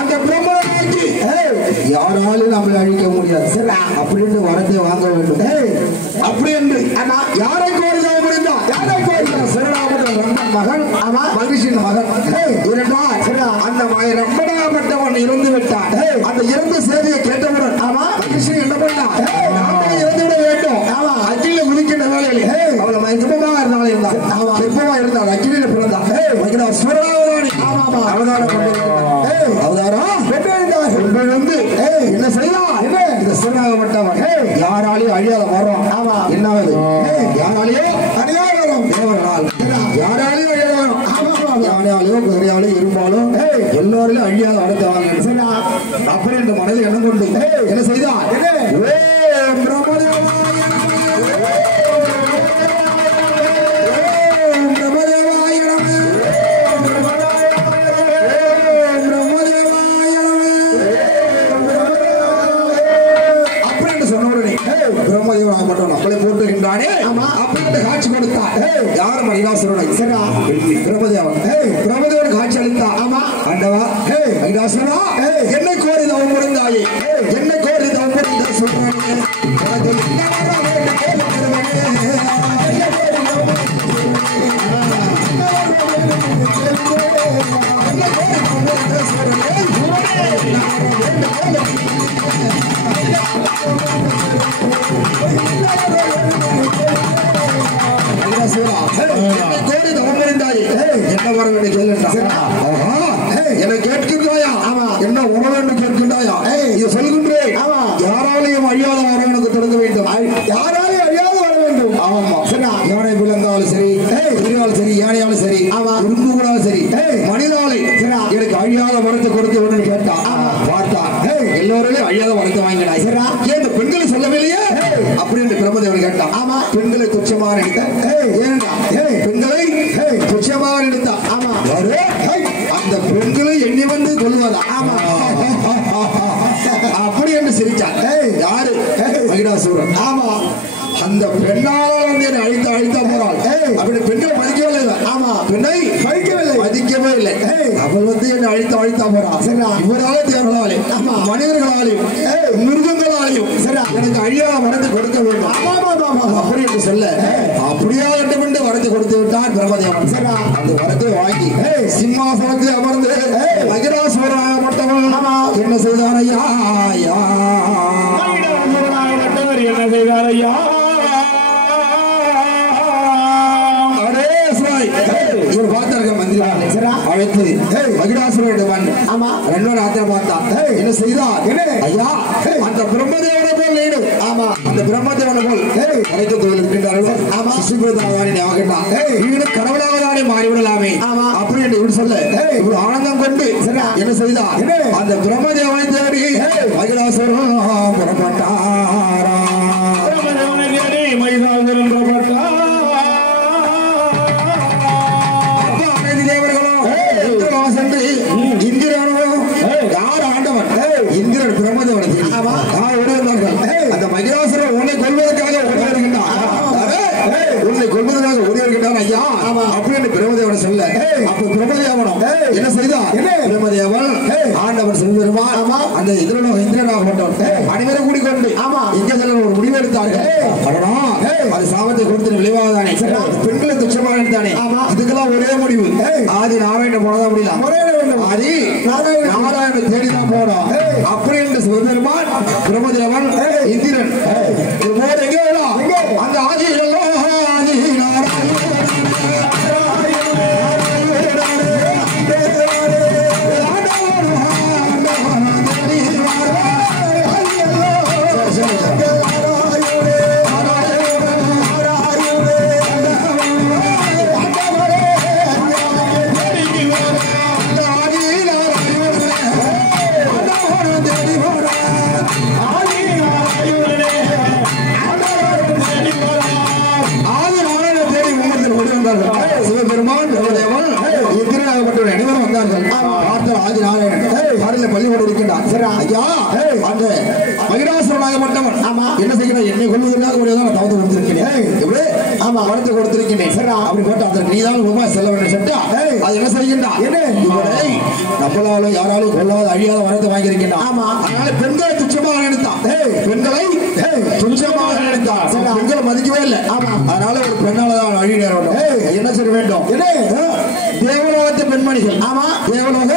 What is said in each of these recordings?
அந்த பிரம்மனாக்கி யாராலும் நம்மளை அழிக்க முடியாது. சரி, அப்படின்னு வரத்தை வாங்க வேண்டும். அப்படி என்று யாரை கோரிதாக முடிந்தா யாரை கோரிக்கா சிறநாமத்தில் ரம்பன் மகன் மகிழ்ச்சியின் மகன் அந்த ரம்பனாகப்பட்டவன் இறந்து விட்டான். அந்த இறந்த செய்தியை கேட்டவுடன் மகிழ்ச்சி என்ன பண்ணா இறந்து விட வேண்டும். அக்கில குதிக்கின்ற வேலையில் அவளை மயக்கமாக இருந்தாலும் எப்பமா இருந்தால் அக்கில பிறந்தான். என்ன செய்யலாம்? இந்த சிறனாகப்பட்டவன் யாராலையும் அழியாத வரோம். என்னாவது யாராலையும் அழியாத வரும் தேவர்களால் யாராலையும் அழியாத வரும். யானையாலையோ குதிரையாலையும் இரும்பாலும் எல்லோரையும் அழியாத வரத்தை வாங்க. அப்படி என்ற மனதில் எண்ணம் கொண்டு என்ன செய்தான்? மக்களை போட்டுகின்றானே அப்படி காட்சி கொடுத்தார். யாரும் மகிழாசுரனை பிரபதேவன் பிரபதேவன் காட்சி அளித்தார். ஆண்டவா மகிழாசுரனா என்னை கோரி தவம் புரிந்தாயே, என்னை கோரி தவம் புரிந்த சொல்றானே என்ன வர வேண்டும் என கேட்கின்றாயா? என்ன உண வேண்டும் கேட்கின்றாயா? இது சொல்கின்றேன். யாராலையும் அழியாத வரவனுக்கு தொடங்க வேண்டும். யாராலையும் அழியாத வர வேண்டும். ஆமா, யானை விழுந்தாலும் சரி, குதிரையாலும் சரி, யானையாலும் சரி, உரும்பு கூடாலும் சரி, மனிதாலை எனக்கு அழியாத வரத்தை கொடுக்க வேண்டும் கேட்டா பார்த்தா எல்லோரையும் அழியாத வரத்தை வாங்கினா. ஏன் இந்த பெண்களை சொல்லவில்லையே அப்படின்னு பிரம்மதேவன் கேட்டான். ஆமா, பெண்களை துச்சமாக நினைத்தான். பெண்களை துச்சமாக நினைத்தான். ஆமா, அந்த பெண்களை எண்ணி வந்து கொள்வதா? ஆமா, அப்படி என்று சிரிச்சான். யாரு? மகிழாசுரன். ஆமா, அந்த பெண்ணால் வந்து என்னை அழித்தா போறாள். அப்படி பெண்களை மதிக்கவில்லை. ஆமா, பெண்ணை மதிக்கவே இல்லை. அவள் வந்து என்னை அழித்தா போறாள். இவரால தேவர்களாலே மனிதர்களாலையும் மிருகங்களாலையும் எனக்கு அழியாத வரத்தை கொடுக்க வேண்டும். அப்படி என்று சொல்ல அப்படியா என்று வரத்தை கொடுத்து விட்டார் பிரம்மதேவன். அந்த வரத்தை வாங்கி சிம்மாசனத்தில் அமர்ந்து மகிழாசுரனாகப்பட்டவன் என்ன செய்தார்? ஐயா என்ன செய்தார்? ஐயா இவர் பார்த்தார்கள் மந்திரி அழைத்தது மகிழாசுரன். ஆமா, ரெண்டு ஆத்திர பார்த்தா என்ன செய்தார்? ஐயா அந்த பிரம்மதேவனை போல் நீடு. ஆமா, அந்த பிரம்மதேவனை போல் அழைத்து இருக்கின்றார்கள். ஆமா, கடவுளாகதானே மாறிவிடலாமே அப்படி என்று இவர் சொல்ல இவர் ஆனந்தம் கொண்டு என்ன செய்தார்? அந்த பிரம்மதேவனை தேடி மகிழாசுரன் புறப்பட்டாரா. மகிழாசுரன் புறப்பட்டார். யார் ஆண்டவன்? இந்திரன் பிரம்மதேவனை அந்த மகிழாசுரன் உன்னை கொள்வதற்காக ஓடி வருகின்றான். உன்னை கொள்வதற்காக ஓடி வருகின்றான் ஐயா அப்படின்னு பிரம்மதேவனை சொல்ல அப்ப பிரம்மதேவனும் என்ன செய்தான்? பிரம்மதேவன் ஆண்டவன் செல்வருமான் அந்த இந்திரனாகப்பட்டவன் அனைவரும் கூடிக்கொண்டு இங்க செல்ல ஒரு முடிவு எடுத்தார்கள். அது சாபத்தை கொடுத்து விளைவாதானே பெண்களை துச்சமாக எடுத்தானே. இதுக்கெல்லாம் ஒரே முடிவு. ஆதி நாராயண போனதான் முடியலாம். ஆதி நாராயண தேடிதான் போனோம். அப்படி என்று சிவபெருமான் பிரம்மதேவன் இந்திரன் அந்த ஆதி ஆதி நாராயண சிவபெருமான் பிரம்மதேவன் இந்திரனாகப்பட்டவர் அனைவரும் வந்தார்கள். ஆதி நாராயணன் பள்ளியோடு இருக்கின்றார். ஐயா அந்த மகிழாசுரனாகப்பட்டவன் என்ன செய்கிறார்? என்னை கொள்வதற்காக நான் தவறு கொடுத்திருக்கிறேன். எப்படி? ஆமா, வரத்து கொடுத்திருக்கிறேன். அப்படி போட்டு அதற்கு நீதான் செல்ல வேண்டும். அது அது என்ன செய்கின்றான்? இவரை நம்மளாலும் யாராலும் கொள்ளாத அழியாத வரத்தை வாங்கியிருக்கின்றான். அதனால பெண்களை துச்சமாக நினைத்தான். பெண்களை துச்சமாக நினைத்தான். பெண்களை மதிக்கவே இல்லை. அதனால ஒரு பெண்ணாலதான் அழி நேரம் என்ன செய்ய வேண்டும்? தேவலோகத்து பெண்மணிகள், தேவலோக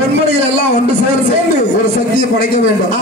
பெண்மணிகள் எல்லாம் ஒன்று சேர்ந்து ஒரு சக்தியை படைக்க வேண்டும்.